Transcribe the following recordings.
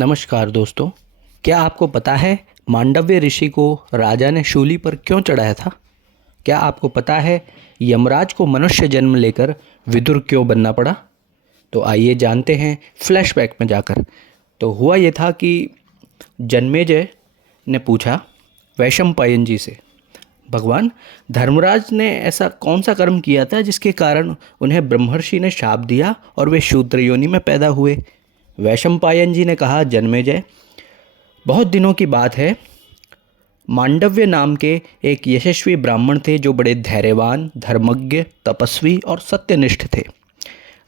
नमस्कार दोस्तों। क्या आपको पता है मांडव्य ऋषि को राजा ने शूली पर क्यों चढ़ाया था? क्या आपको पता है यमराज को मनुष्य जन्म लेकर विदुर क्यों बनना पड़ा? तो आइए जानते हैं फ्लैशबैक में जाकर। तो हुआ ये था कि जन्मेजय ने पूछा वैशंपायन जी से, भगवान, धर्मराज ने ऐसा कौन सा कर्म किया था जिसके कारण उन्हें ब्रह्मर्षि ने शाप दिया और वे शूद्र योनि में पैदा हुए? वैशंपायन जी ने कहा, जन्मेजय, बहुत दिनों की बात है। मांडव्य नाम के एक यशस्वी ब्राह्मण थे जो बड़े धैर्यवान, धर्मज्ञ, तपस्वी और सत्यनिष्ठ थे।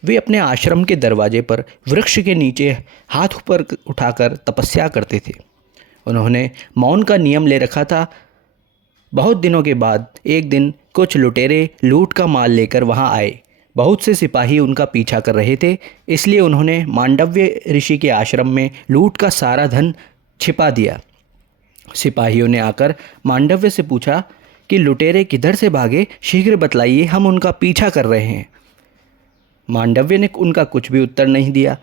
वे अपने आश्रम के दरवाजे पर वृक्ष के नीचे हाथ ऊपर उठाकर तपस्या करते थे। उन्होंने मौन का नियम ले रखा था। बहुत दिनों के बाद एक दिन कुछ लुटेरे लूट का माल लेकर वहां आए। बहुत से सिपाही उनका पीछा कर रहे थे, इसलिए उन्होंने मांडव्य ऋषि के आश्रम में लूट का सारा धन छिपा दिया। सिपाहियों ने आकर मांडव्य से पूछा कि लुटेरे किधर से भागे, शीघ्र बतलाइए, हम उनका पीछा कर रहे हैं। मांडव्य ने उनका कुछ भी उत्तर नहीं दिया।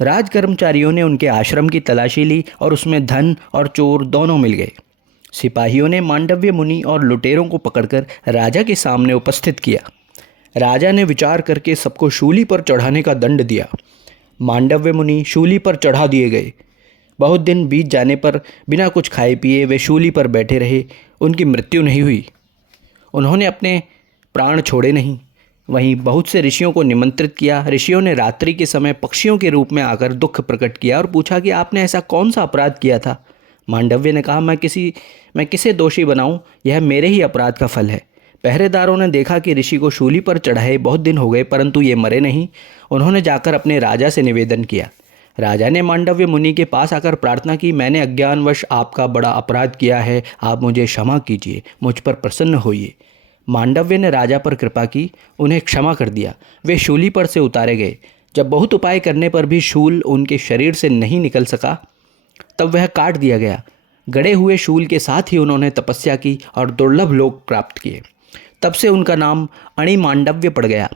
राज कर्मचारियों ने उनके आश्रम की तलाशी ली और उसमें धन और चोर दोनों मिल गए। सिपाहियों ने मांडव्य मुनि और लुटेरों को पकड़कर राजा के सामने उपस्थित किया। राजा ने विचार करके सबको शूली पर चढ़ाने का दंड दिया। मांडव्य मुनि शूली पर चढ़ा दिए गए। बहुत दिन बीत जाने पर बिना कुछ खाए पिए वे शूली पर बैठे रहे। उनकी मृत्यु नहीं हुई। उन्होंने अपने प्राण छोड़े नहीं। वहीं बहुत से ऋषियों को निमंत्रित किया। ऋषियों ने रात्रि के समय पक्षियों के रूप में आकर दुख प्रकट किया और पूछा कि आपने ऐसा कौन सा अपराध किया था? मांडव्य ने कहा, मैं किसे दोषी बनाऊं? यह मेरे ही अपराध का फल है। पहरेदारों ने देखा कि ऋषि को शूली पर चढ़ाए बहुत दिन हो गए, परंतु ये मरे नहीं। उन्होंने जाकर अपने राजा से निवेदन किया। राजा ने मांडव्य मुनि के पास आकर प्रार्थना की, मैंने अज्ञानवश आपका बड़ा अपराध किया है, आप मुझे क्षमा कीजिए, मुझ पर प्रसन्न होइए। मांडव्य ने राजा पर कृपा की, उन्हें क्षमा कर दिया। वे शूली पर से उतारे गए। जब बहुत उपाय करने पर भी शूल उनके शरीर से नहीं निकल सका, तब वह काट दिया गया। गड़े हुए शूल के साथ ही उन्होंने तपस्या की और दुर्लभ लोक प्राप्त किए। तब से उनका नाम अणि मांडव्य पड़ गया।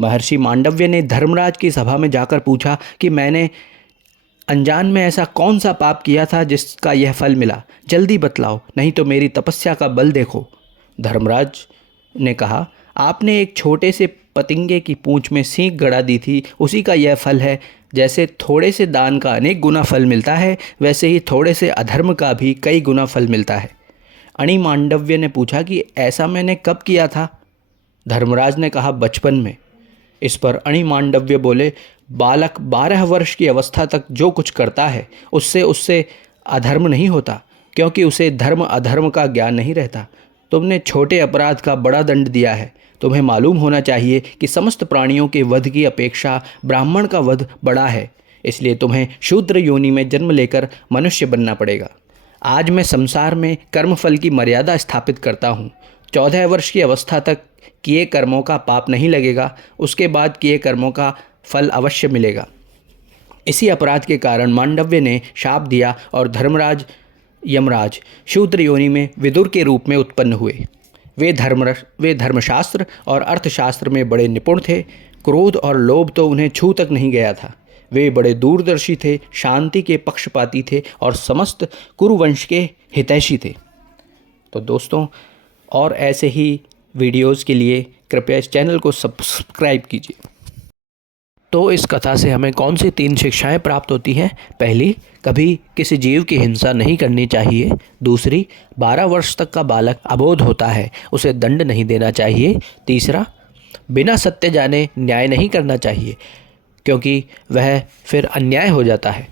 महर्षि मांडव्य ने धर्मराज की सभा में जाकर पूछा कि मैंने अनजान में ऐसा कौन सा पाप किया था जिसका यह फल मिला? जल्दी बतलाओ, नहीं तो मेरी तपस्या का बल देखो। धर्मराज ने कहा, आपने एक छोटे से पतिंगे की पूंछ में सींग गड़ा दी थी, उसी का यह फल है। जैसे थोड़े से दान का अनेक गुना फल मिलता है, वैसे ही थोड़े से अधर्म का भी कई गुना फल मिलता है। अणि मांडव्य ने पूछा कि ऐसा मैंने कब किया था? धर्मराज ने कहा, बचपन में। इस पर अणि मांडव्य बोले, बालक 12 वर्ष की अवस्था तक जो कुछ करता है उससे अधर्म नहीं होता, क्योंकि उसे धर्म अधर्म का ज्ञान नहीं रहता। तुमने छोटे अपराध का बड़ा दंड दिया है। तुम्हें मालूम होना चाहिए कि समस्त प्राणियों के वध की अपेक्षा ब्राह्मण का वध बड़ा है, इसलिए तुम्हें शूद्र योनि में जन्म लेकर मनुष्य बनना पड़ेगा। आज मैं संसार में कर्मफल की मर्यादा स्थापित करता हूँ। 14 वर्ष की अवस्था तक किए कर्मों का पाप नहीं लगेगा, उसके बाद किए कर्मों का फल अवश्य मिलेगा। इसी अपराध के कारण मांडव्य ने शाप दिया और यमराज शूद्र योनि में विदुर के रूप में उत्पन्न हुए। वे धर्मशास्त्र और अर्थशास्त्र में बड़े निपुण थे। क्रोध और लोभ तो उन्हें छू तक नहीं गया था। वे बड़े दूरदर्शी थे, शांति के पक्षपाती थे और समस्त कुरुवंश के हितैषी थे। तो दोस्तों, और ऐसे ही वीडियोज़ के लिए कृपया इस चैनल को सब्सक्राइब कीजिए। तो इस कथा से हमें कौन सी 3 शिक्षाएं प्राप्त होती हैं? पहली, कभी किसी जीव की हिंसा नहीं करनी चाहिए। दूसरी, 12 वर्ष तक का बालक अबोध होता है, उसे दंड नहीं देना चाहिए। तीसरा, बिना सत्य जाने न्याय नहीं करना चाहिए, क्योंकि वह फिर अन्याय हो जाता है।